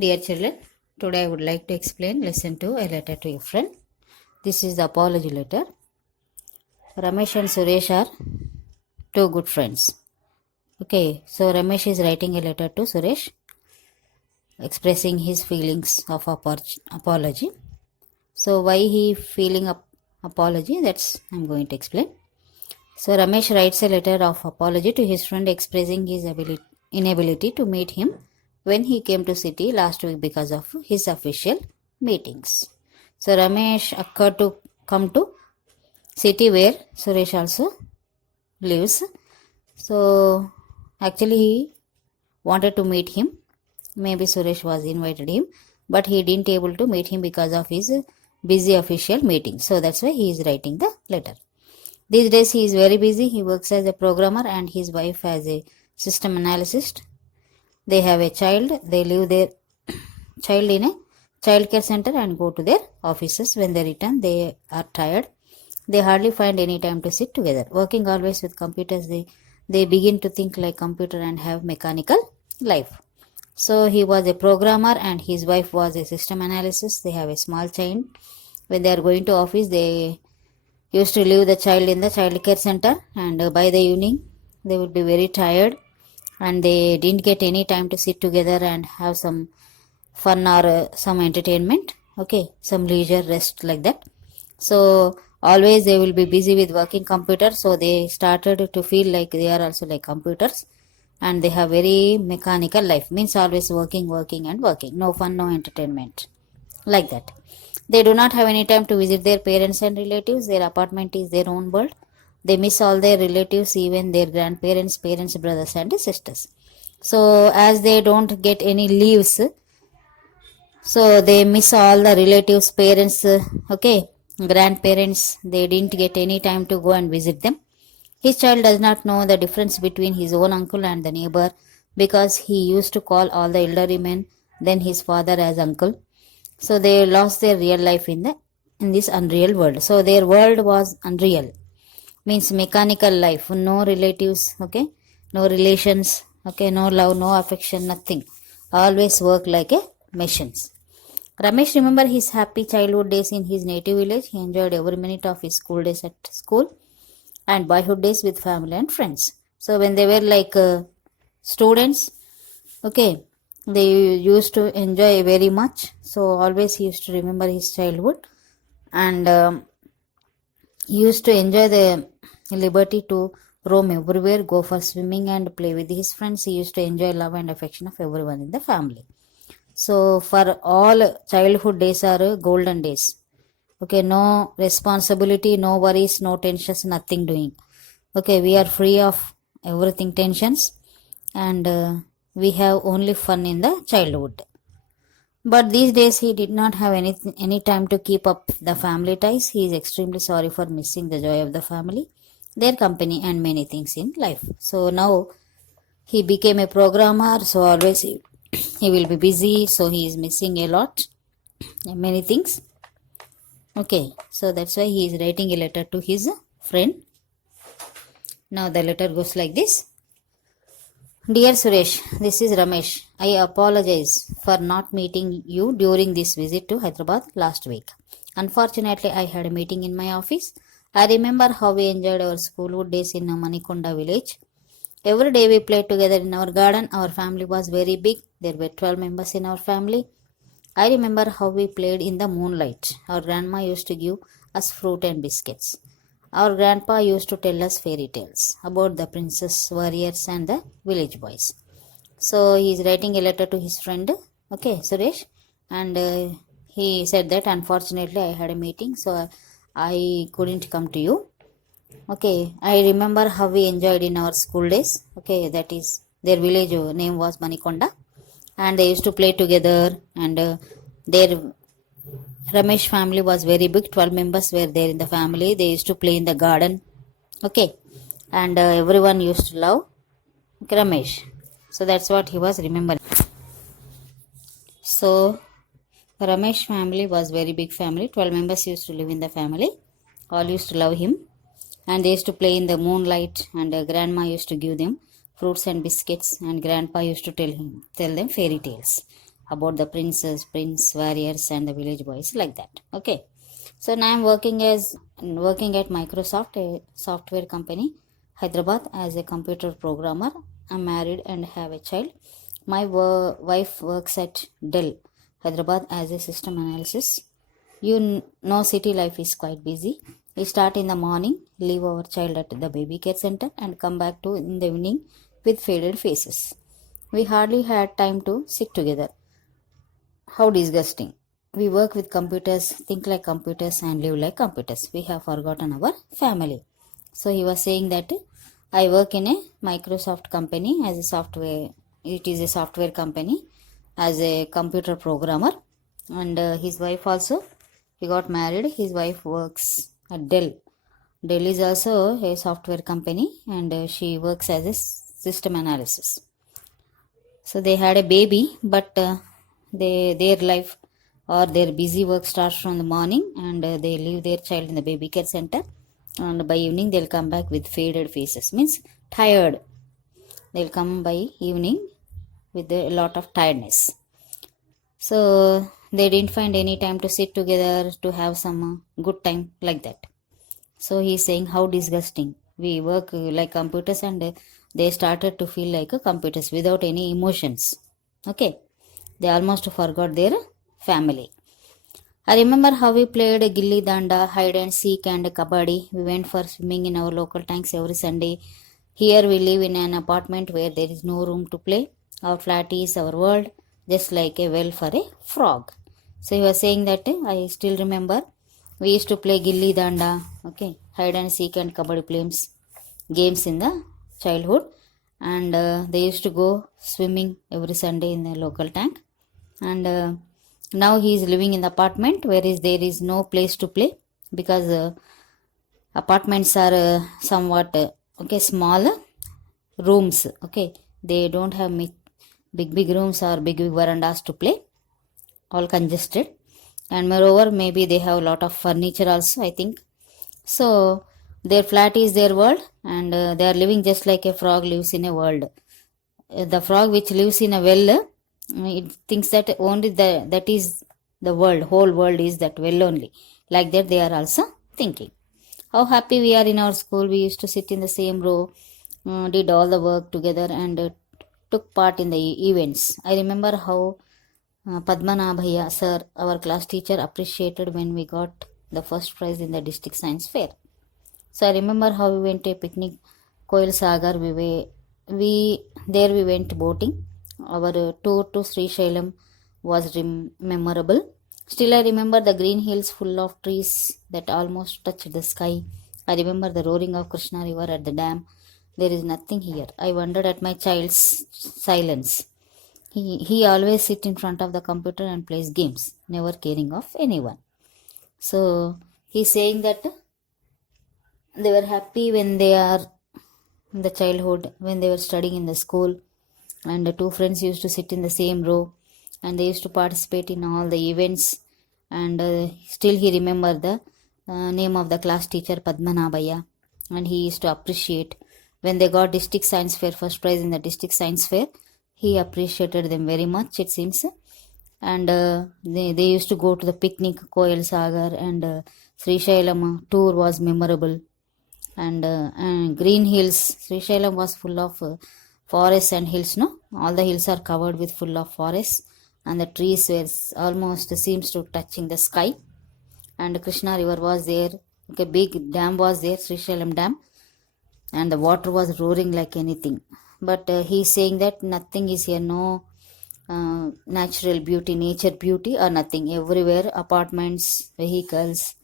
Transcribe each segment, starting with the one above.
Dear children, today I would like to explain lesson 2, a letter to your friend. This is the apology letter. Ramesh and Suresh are two good friends. Okay, so Ramesh is writing a letter to Suresh expressing his feelings of apology. So why he feeling apology, that's I'm going to explain. So Ramesh writes a letter of apology to his friend expressing his inability to meet him when he came to city last week because of his official meetings. So Ramesh occurred to come to city where Suresh also lives. So actually he wanted to meet him. Maybe Suresh was invited him, but he didn't able to meet him because of his busy official meeting. So that's why he is writing the letter. These days he is very busy. He works as a programmer and his wife as a system analyst. They have a child. They leave their child in a childcare center and go to their offices. When they return, they are tired. They hardly find any time to sit together. Working always with computers, they begin to think like computer and have mechanical life. So he was a programmer and his wife was a system analyst. They have a small child. When they are going to office, they used to leave the child in the child care center, and by the evening they would be very tired and they didn't get any time to sit together and have some fun or some entertainment, okay, some leisure rest like that. So always they will be busy with working computer, so they started to feel like they are also like computers and they have very mechanical life, means always working and working, no fun, no entertainment, like that. They do not have any time to visit their parents and relatives. Their apartment is their own world. They miss all their relatives, even their grandparents, parents, brothers and sisters. So as they don't get any leaves, so they miss all the relatives, parents, okay, grandparents. They didn't get any time to go and visit them. His child does not know the difference between his own uncle and the neighbor because he used to call all the elderly men, then his father as uncle. So they lost their real life in this unreal world. So their world was unreal, means mechanical life, no relatives, okay, no relations, okay, no love, no affection, nothing. Always work like a machines. Ramesh remembered his happy childhood days in his native village. He enjoyed every minute of his school days at school and boyhood days with family and friends. So when they were like students, okay, they used to enjoy very much. So always he used to remember his childhood and he used to enjoy the liberty to roam everywhere, go for swimming and play with his friends. He used to enjoy love and affection of everyone in the family. So for all childhood days are golden days. Okay, no responsibility, no worries, no tensions, nothing doing. Okay, we are free of everything tensions and we have only fun in the childhood. But these days he did not have any time to keep up the family ties. He is extremely sorry for missing the joy of the family, their company and many things in life. So now he became a programmer, so always he will be busy, so he is missing a lot, many things. Okay, so that's why he is writing a letter to his friend. Now the letter goes like this. Dear Suresh, this is Ramesh. I apologize for not meeting you during this visit to Hyderabad last week. Unfortunately, I had a meeting in my office. I remember how we enjoyed our schoolhood days in Manikonda village. Every day we played together in our garden. Our family was very big. There were 12 members in our family. I remember how we played in the moonlight. Our grandma used to give us fruit and biscuits. Our grandpa used to tell us fairy tales about the princess, warriors and the village boys. So he is writing a letter to his friend, okay, Suresh, and he said that unfortunately I had a meeting, so I couldn't come to you. Okay, I remember how we enjoyed in our school days. Okay, that is their village name was Manikonda, and they used to play together, and their Ramesh family was very big. 12 members were there in the family. They used to play in the garden. Okay, and everyone used to love Ramesh. So that's what he was remembering. So Ramesh family was very big family. 12 members used to live in the family. All used to love him, and they used to play in the moonlight, and grandma used to give them fruits and biscuits, and grandpa used to tell them fairy tales about the princes, prince, warriors, and the village boys, like that. Okay. So now I'm working at Microsoft, a software company, Hyderabad, as a computer programmer. I'm married and have a child. My wife works at Dell, Hyderabad, as a system analysis. You know, city life is quite busy. We start in the morning, leave our child at the baby care center, and come back to in the evening with faded faces. We hardly had time to sit together. How disgusting. We work with computers, think like computers, and live like computers. We have forgotten our family. So he was saying that I work in a Microsoft company as a software. It is a software company as a computer programmer, and his wife also. He got married. His wife works at Dell. Dell is also a software company, and she works as a system analysis. So they had a baby, but their life or their busy work starts from the morning, and they leave their child in the baby care center, and by evening they'll come back with faded faces, means tired. They'll come by evening with a lot of tiredness. So they didn't find any time to sit together to have some good time like that. So he's saying how disgusting. We work like computers, and they started to feel like computers without any emotions. Okay. They almost forgot their family. I remember how we played gilli danda, hide and seek, and kabaddi. We went for swimming in our local tanks every Sunday. Here we live in an apartment where there is no room to play. Our flat is our world, just like a well for a frog. So he was saying that I still remember we used to play gilli danda, okay, hide and seek and kabaddi games in the childhood, and they used to go swimming every Sunday in the local tank. And now he is living in the apartment where there is no place to play, because apartments are somewhat okay, small rooms. Okay, they don't have big rooms or big verandas to play, all congested, and moreover maybe they have a lot of furniture also, I think. So their flat is their world, and they are living just like a frog lives in a world. The frog which lives in a well, it thinks that only that is the world, whole world is that well only. Like that they are also thinking. How happy we are in our school. We used to sit in the same row, did all the work together, and took part in the events. I remember how Padmanabhaya sir, our class teacher, appreciated when we got the first prize in the district science fair. So I remember how we went to a picnic, Koil Sagar. We went boating. Our tour to Sri Shailam was memorable. Still, I remember the green hills full of trees that almost touched the sky. I remember the roaring of Krishna river at the dam. There is nothing here. I wondered at my child's silence. He always sit in front of the computer and plays games, never caring of anyone. So he's saying that they were happy when they are in the childhood, when they were studying in the school, and the two friends used to sit in the same row, and they used to participate in all the events. And still he remember the name of the class teacher, Padmanabhaya, and he used to appreciate when they got district science fair first prize in the district science fair. He appreciated them very much, it seems. And they used to go to the picnic, Koil Sagar, and Sri Shailam tour was memorable. And green hills, Sri Shailam was full of forests and hills, no? All the hills are covered with full of forests, and the trees were almost seems to touching the sky. And Krishna river was there, okay, big dam was there, Sri Shailam dam, and the water was roaring like anything. But he's saying that nothing is here, no natural beauty, nature beauty, or nothing. Everywhere apartments, vehicles,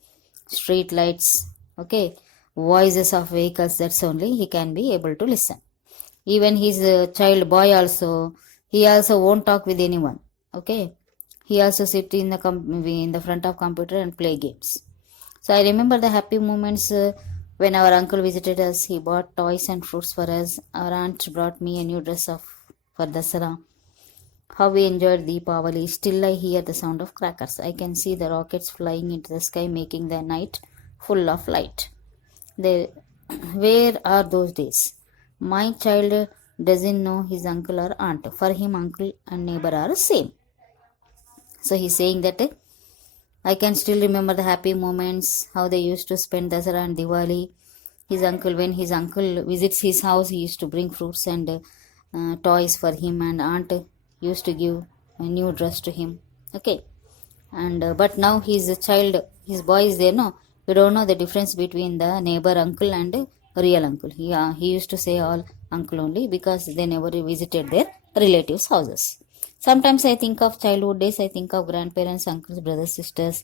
street lights, okay, voices of vehicles, that's only he can be able to listen. Even his child boy also, he also won't talk with anyone, okay. He also sit in the front of computer and play games. So I remember the happy moments when our uncle visited us. He bought toys and fruits for us. Our aunt brought me a new dress for Dasara. How we enjoyed Deepavali. Still I hear the sound of crackers. I can see the rockets flying into the sky, making the night full of light. Where are those days? My child doesn't know his uncle or aunt. For him, uncle and neighbor are the same. So he's saying that I can still remember the happy moments, how they used to spend Dasara and Diwali. His uncle, when his uncle visits his house, he used to bring fruits and toys for him, and aunt used to give a new dress to him. Okay, and but now he's a child, his boy is there, no? We don't know the difference between the neighbor uncle and real uncle. He used to say all uncle only because they never visited their relatives' houses. Sometimes I think of childhood days, I think of grandparents, uncles, brothers, sisters.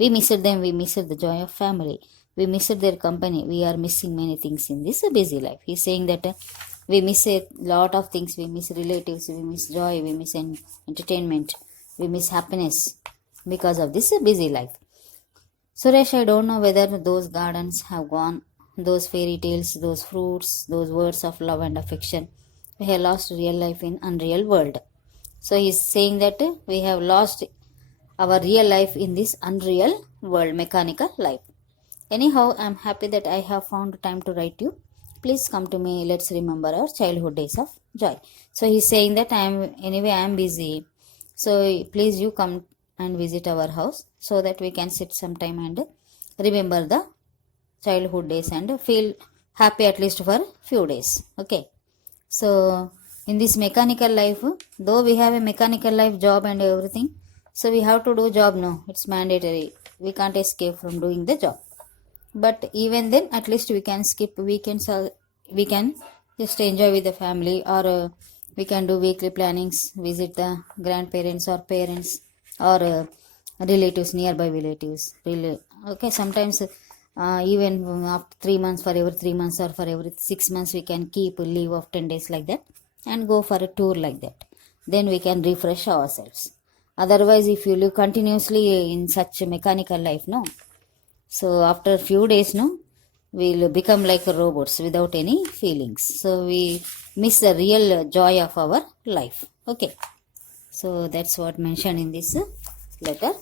We missed them, we missed the joy of family, we missed their company. We are missing many things in this busy life. He's saying that we miss a lot of things. We miss relatives, we miss joy, we miss entertainment, we miss happiness because of this busy life. Suresh, I don't know whether those gardens have gone, those fairy tales, those fruits, those words of love and affection. We have lost real life in unreal world. So he's saying that we have lost our real life in this unreal world, mechanical life. Anyhow, I'm happy that I have found time to write you. Please come to me. Let's remember our childhood days of joy. So he's saying that I am busy. So please you come and visit our house so that we can sit sometime and remember the childhood days and feel happy at least for few days. Okay. So in this mechanical life, though we have a mechanical life, job and everything, so we have to do job now. It's mandatory. We can't escape from doing the job. But even then, at least we can skip weekends, or we can just enjoy with the family, or we can do weekly plannings, visit the grandparents or parents or relatives, nearby relatives. Okay, sometimes even after 3 months, for every 3 months or for every 6 months, we can keep a leave of 10 days like that and go for a tour like that. Then we can refresh ourselves. Otherwise, if you live continuously in such a mechanical life, no. So after a few days, no, we'll become like robots without any feelings. So we miss the real joy of our life. Okay. So that's what mentioned in this letter.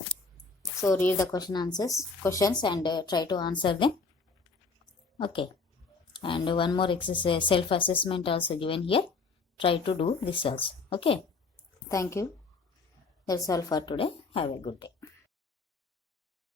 So read the questions and try to answer them. Okay. And one more exercise, self-assessment also given here. Try to do this also. Okay. Thank you. That's all for today. Have a good day.